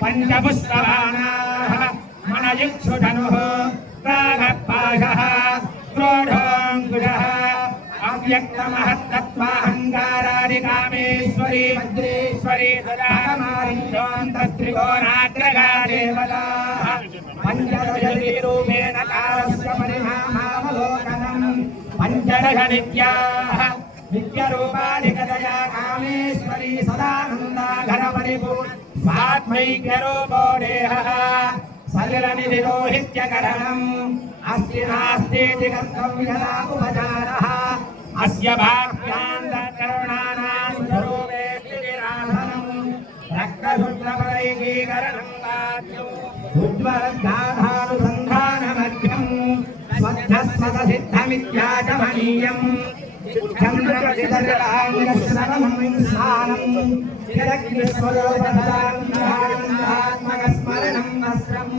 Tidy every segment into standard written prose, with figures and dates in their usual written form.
पंचपुष्पवानाः मनजिक्षुधनुः प्रागपाशः क्रोधोऽङ्कुशः अव्यक्तमहत्तत्त्वाहङ्कारादिकामेश्वरी वज्रेश्वरी सदामारिन्द्रोऽन्तस्त्रिकोणाग्रगादेवताः पञ्चदशरूपेण कालस्य परिणामावलोकनम् पञ्चदश नित्याः नित्यरूपाधिकतया कामेश्वरी सदानन्दाघनपरिपूर्ण स्वात्मैक्यरूपो देहः सलिलनिधिरोहित्यकरणम् अस्ति नास्तीति कर्तव्यः उपचारः अस्य भाव्यान्तकरुणानां स्वरूपे स्थितिराधनम् रक्तशुद्धपदैकीकरणं वाद्यम् उज्ज्वलगाधानुसन्धानमध्यम् स्वच्छस्वतसिद्धमित्याचमनीयम् स्मरणं वस्त्रं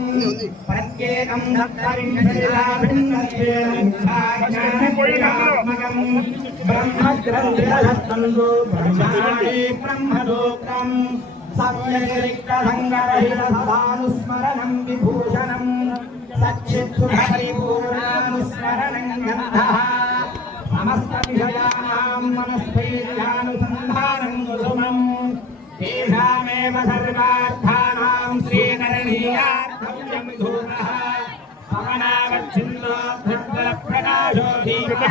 प्रत्येकं ब्रह्मग्रन्थं सव्यतिरिक्तसङ्गरहितसदानुस्मरणं विभूषणं सच्चित्सुखपरिपूर्णानुस्मरणं गन्धः समस्त विषयानां मनस्थैर्यानुसन्धानं कुसुमम् तेषामेव सर्वार्थानां श्रीकरणीयार्थव्यं धूमः पवनावच्छिन्नो प्रकाशो धीमः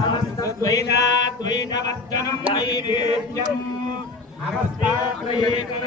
समस्तद्वैताद्वैतवर्जनं नैवेद्यम् अवस्थात्रयेकं